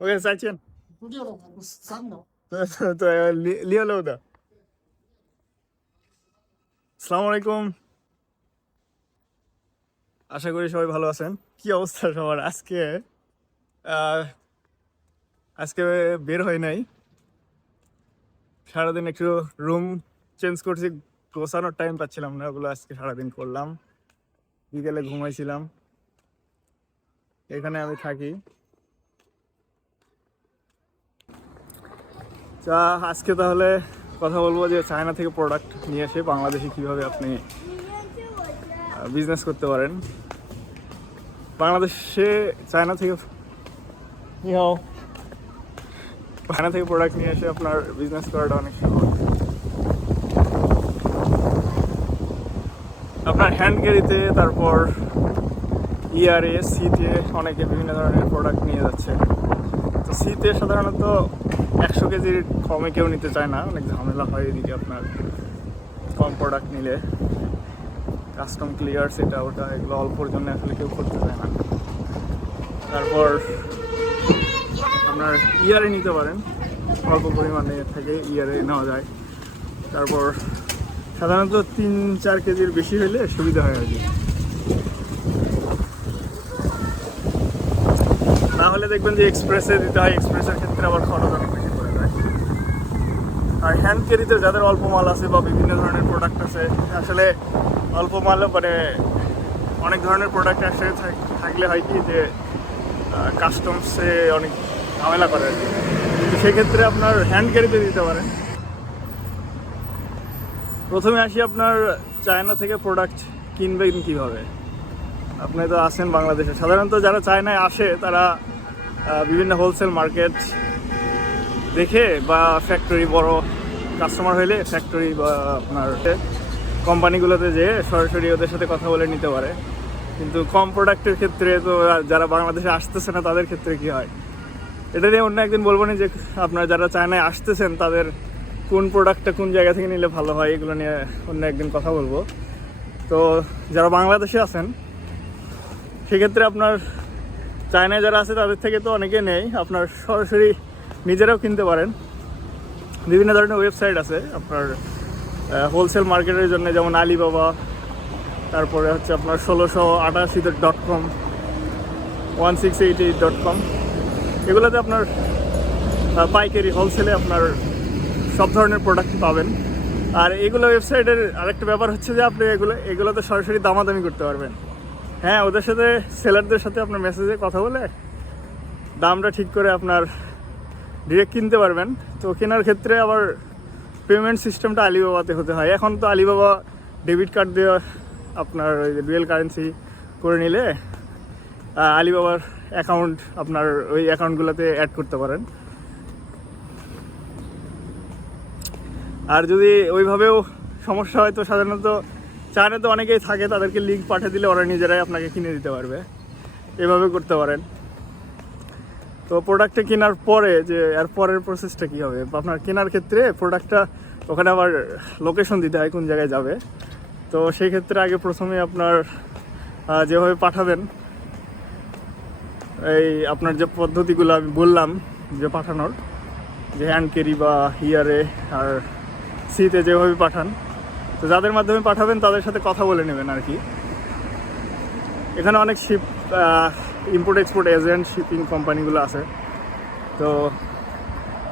ওকে চাইছেন 六三楼， তো লিও লৌদা আসসালামু আলাইকুম আশা করি সবাই ভালো আছেন কি অবস্থা সবার আজকে আহ, আজকে বের হয় নাই সারাদিন একটু রুম চেঞ্জ করছি গোছানোর টাইম পাচ্ছিলাম না ওগুলো আজকে সারাদিন করলাম বিকেলে ঘুমাইছিলাম এখানে আমি থাকি তা আজকে তাহলে কথা বলব যে চায়না থেকে প্রোডাক্ট নিয়ে এসে বাংলাদেশে কীভাবে আপনি বিজনেস করতে পারেন। বাংলাদেশে চায়না থেকে চায়না থেকে প্রোডাক্ট নিয়ে এসে আপনার বিজনেস করাটা অনেক সহজ। আপনার হ্যান্ড ক্যারিতে তারপর ইয়ারে সিতে অনেকে বিভিন্ন ধরনের প্রোডাক্ট নিয়ে যাচ্ছে। শীতে সাধারণত একশো কেজির কমে কেউ নিতে চায় না। অনেক ঝামেলা হয় এদিকে আপনার কম প্রোডাক্ট নিলে। কাস্টম ক্লিয়ার সেটা, ওটা, এগুলো অল্পর জন্য আসলে কেউ করতে চায় না। তারপর আপনার ইয়ারে নিতে পারেন। অল্প পরিমাণে থেকে ইয়ারে নেওয়া যায়। তারপর সাধারণত তিন চার কেজির বেশি হলে সুবিধা হয় আর কি। তাহলে দেখবেন যে এক্সপ্রেসে দিতে হয় এক্সপ্রেসের ক্ষেত্রে আবার খরচ অনেক বেশি পড়ে যায় আর হ্যান্ড ক্যারিতে যাদের অল্প মাল আছে বা বিভিন্ন ধরনের প্রোডাক্ট আছে, আসলে অল্প মাল মানে অনেক ধরনের প্রোডাক্ট একসাথে থাক- থাকলে হয় কি যে কাস্টমসে অনেক ঝামেলা করে আর কি। সেক্ষেত্রে আপনার হ্যান্ড ক্যারিতে দিতে পারেন। প্রথমে আসি আপনার চায়না থেকে প্রোডাক্ট কিনবেন কীভাবে? আপনি তো আসেন বাংলাদেশে। সাধারণত যারা চায়নায় আসে, তারা বিভিন্ন হোলসেল মার্কেট দেখে বা ফ্যাক্টরি বড় কাস্টমার হইলে ফ্যাক্টরি বা আপনার কোম্পানিগুলোতে যেয়ে সরাসরি ওদের সাথে কথা বলে নিতে পারে। কিন্তু কম প্রোডাক্টের ক্ষেত্রে তো যারা বাংলাদেশে আসতেছে না, তাদের ক্ষেত্রে কি হয়? এটা নিয়ে অন্য একদিন বলব না যে আপনার যারা চায়নায় আসতেছেন, তাদের কোন প্রোডাক্টটা কোন জায়গা থেকে নিলে ভালো হয়, এগুলো নিয়ে অন্য একদিন কথা বলব। তো যারা বাংলাদেশে আছেন, সেক্ষেত্রে আপনার চায়নায় যারা আছে, তাদের থেকে তো অনেকে নেই আপনার সরাসরি নিজেরাও কিনতে পারেন। বিভিন্ন ধরনের ওয়েবসাইট আছে। আপনার হোলসেল মার্কেটের জন্য যেমন আলিবাবা তারপরে হচ্ছে আপনার ষোলোশো আটাশি dot com one six eight eight dot com এগুলোতে আপনার পাইকারি হোলসেলে আপনার সব ধরনের প্রোডাক্ট পাবেন। আর এগুলো ওয়েবসাইটের আরেকটা ব্যাপার হচ্ছে যে আপনি এগুলো, এগুলোতে সরাসরি দামাদামি করতে পারবেন। হ্যাঁ ওদের সাথে সেলারদের সাথে আপনার মেসেজে কথা বলে দামটা ঠিক করে আপনার ডিরেক্ট কিনতে পারবেন। তো কেনার ক্ষেত্রে আবার পেমেন্ট সিস্টেমটা আলিবাবাতে হতে হয়। এখন তো আলিবাবা ডেবিট কার্ড দিয়ে আপনার ওই ডুয়েল কারেন্সি করে নিলে আলিবাবার অ্যাকাউন্ট আপনার ওই অ্যাকাউন্টগুলোতে অ্যাড করতে পারেন। আর যদি ওইভাবেও সমস্যা হয়, তো সাধারণত চায়না তো অনেকেই থাকে, তাদেরকে লিঙ্ক পাঠিয়ে দিলে ওরা নিজেরাই আপনাকে কিনে দিতে পারবে। এভাবে করতে পারেন। তো প্রোডাক্টটা কেনার পরে যে, এর পরের প্রসেসটা কী হবে? আপনার কেনার ক্ষেত্রে প্রোডাক্টটা ওখানে আবার লোকেশন দিতে হয়, কোন জায়গায় যাবে। তো সেই ক্ষেত্রে আগে প্রথমে আপনার যেভাবে পাঠাবেন, এই আপনার যে পদ্ধতিগুলো আমি বললাম যে পাঠানোর, যে হ্যান্ড ক্যারি বা হিয়ারে আর সিতে যেভাবে পাঠান তো যাদের মাধ্যমে পাঠাবেন, তাদের সাথে কথা বলে নেবেন আর কি। এখানে অনেক ship import export agent shipping কোম্পানিগুলো আছে। তো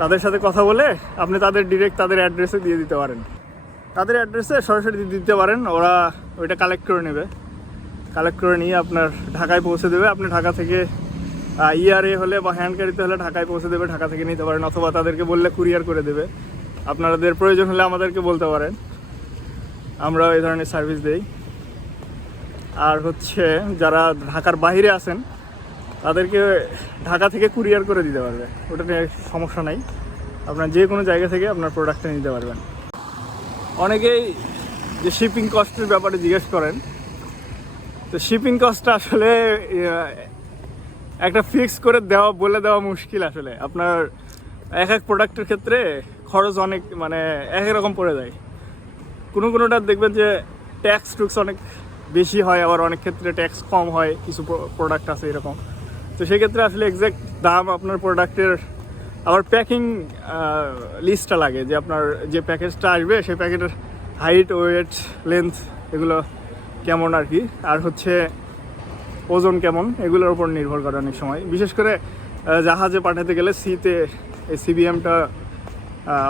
তাদের সাথে কথা বলে আপনি তাদের ডিরেক্ট তাদের অ্যাড্রেসে দিয়ে দিতে পারেন। তাদের অ্যাড্রেসে সরাসরি দিতে পারেন, ওরা ওইটা কালেক্ট করে নেবে। কালেক্ট করে নিয়ে আপনার ঢাকায় পৌঁছে দেবে। আপনি ঢাকা থেকে ইয়ারে হলে বা হ্যান্ড ক্যারিতে হলে ঢাকায় পৌঁছে দেবে, ঢাকা থেকে নিতে পারেন, অথবা তাদেরকে বললে কুরিয়ার করে দেবে। আপনাদের প্রয়োজন হলে আমাদেরকে বলতে পারেন। আমরা এই ধরনের সার্ভিস দেই। আর হচ্ছে যারা ঢাকার বাইরে আছেন, তাদেরকে ঢাকা থেকে কুরিয়ার করে দিতে পারবে। ওটা নিয়ে সমস্যা নাই। আপনার যে কোনো জায়গা থেকে আপনার প্রোডাক্টটা নিতে পারবেন। অনেকেই যে শিপিং কস্টের ব্যাপারে জিজ্ঞেস করেন, তো শিপিং কস্টটা আসলে একটা ফিক্স করে দেওয়া, বলে দেওয়া মুশকিল আসলে। আপনার এক এক প্রোডাক্টের ক্ষেত্রে খরচ অনেক মানে এক এক রকম পড়ে যায়। কোনো কোনোটা দেখবেন যে ট্যাক্স টুক্স অনেক বেশি হয়, আবার অনেক ক্ষেত্রে ট্যাক্স কম হয়, কিছু প্রোডাক্ট আছে এরকম। তো সেক্ষেত্রে আসলে এক্স্যাক্ট দাম আপনার প্রোডাক্টের আবার প্যাকিং লিস্টটা লাগে যে আপনার যে প্যাকেজটা আসবে, সেই প্যাকেটের হাইট ওয়েট লেন্থ এগুলো কেমন আর কি। আর হচ্ছে ওজন কেমন, এগুলোর উপর নির্ভর করে অনেক সময়। বিশেষ করে জাহাজে পাঠাতে গেলে সিতে এই সিবিএমটা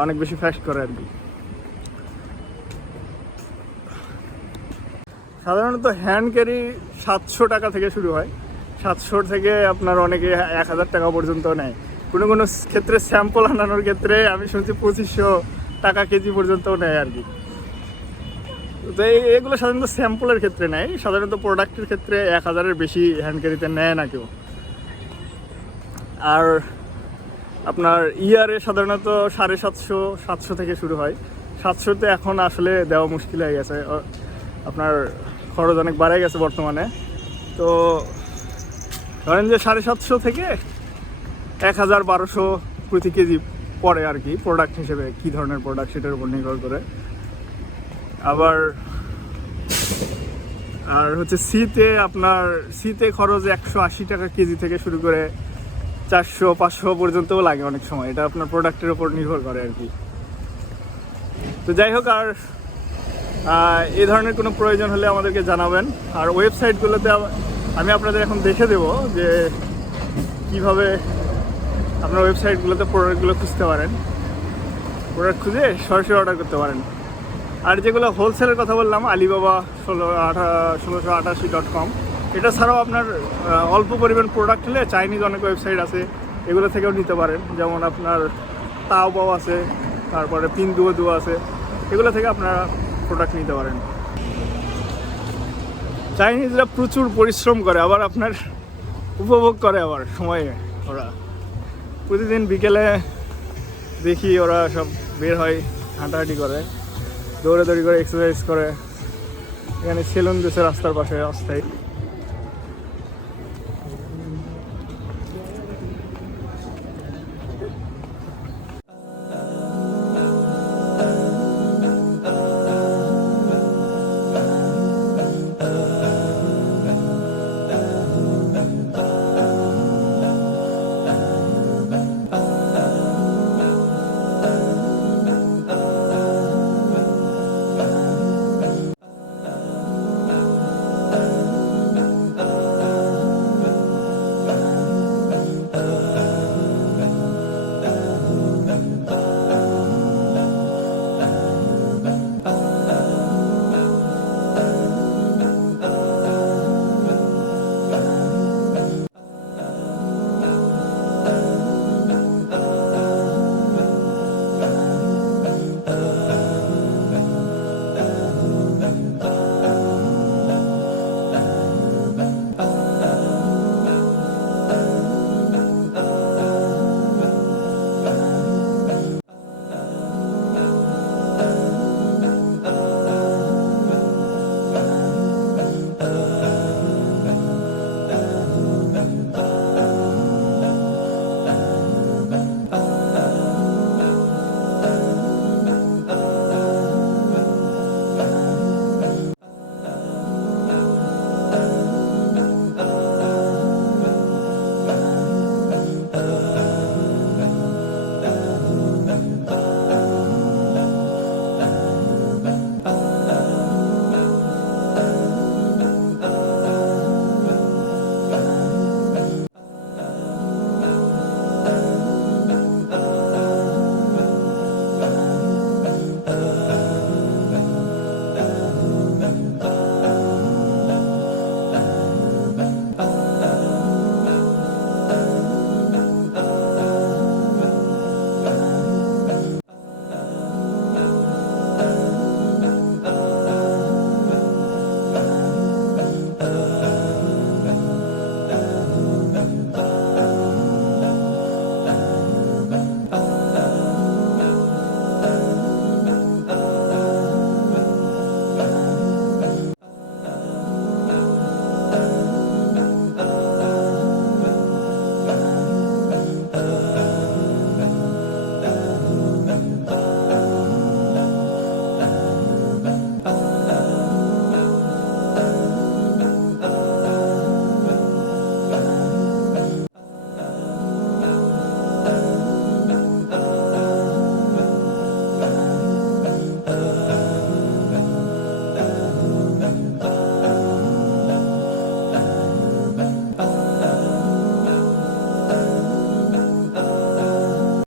অনেক বেশি ফাস্ট করে আর কি। সাধারণত হ্যান্ড ক্যারি সাতশো টাকা থেকে শুরু হয়। সাতশো থেকে আপনার অনেকে এক হাজার টাকা পর্যন্ত নেয়। কোনো কোনো ক্ষেত্রে স্যাম্পল আনানোর ক্ষেত্রে আমি শুনছি পঁচিশশো টাকা কেজি পর্যন্তও নেয় আর কি। তো এগুলো সাধারণত স্যাম্পলের ক্ষেত্রে নেয়। সাধারণত প্রোডাক্টের ক্ষেত্রে এক হাজারের বেশি হ্যান্ড ক্যারিতে নেয় না কেউ। আর আপনার ইয়ারে সাধারণত সাড়ে সাতশো সাতশো থেকে শুরু হয়। সাতশোতে এখন আসলে দেওয়া মুশকিল হয়ে গেছে। আপনার খরচ অনেক বাড়ে গেছে বর্তমানে। তো ধরেন যে সাড়ে সাতশো থেকে এক হাজার বারোশো প্রতি কেজি পড়ে আর কি প্রোডাক্ট হিসেবে কী ধরনের প্রোডাক্ট সেটার উপর নির্ভর করে। আবার আর হচ্ছে সিতে আপনার সিতে খরচ একশো আশি টাকা কেজি থেকে শুরু করে চারশো, পাঁচশো পর্যন্তও লাগে অনেক সময়। এটা আপনার প্রোডাক্টের উপর নির্ভর করে আর কি। তো যাই হোক, আর এই ধরনের কোনো প্রয়োজন হলে আমাদেরকে জানাবেন। আর ওয়েবসাইটগুলোতে আমি আপনাদের এখন দেখে দেব যে কীভাবে আপনার ওয়েবসাইটগুলোতে প্রোডাক্টগুলো খুঁজতে পারেন। প্রোডাক্ট খুঁজে সরাসরি অর্ডার করতে পারেন। আর যেগুলো হোলসেলের কথা বললাম, আলিবাবা ষোলো আঠা ষোলোশো আটাশি ডট কম এটা ছাড়াও আপনার অল্প পরিমাণ প্রোডাক্ট হলে চাইনিজ অনেক ওয়েবসাইট আছে, এগুলো থেকেও নিতে পারেন। যেমন আপনার তাওবাও আছে, তারপরে পিন দুয়ো দুয়ো আছে, এগুলো থেকে আপনারা প্রোডাক্ট নিতে পারেন। চাইনিজরা প্রচুর পরিশ্রম করে, আবার আপনার উপভোগ করে আবার সময়ে ওরা। প্রতিদিন বিকেলে দেখি ওরা সব বের হয়, হাঁটাহাঁটি করে, দৌড়াদৌড়ি করে এক্সারসাইজ করে। এখানে সেলুন দিয়েছে রাস্তার পাশে রাস্তায়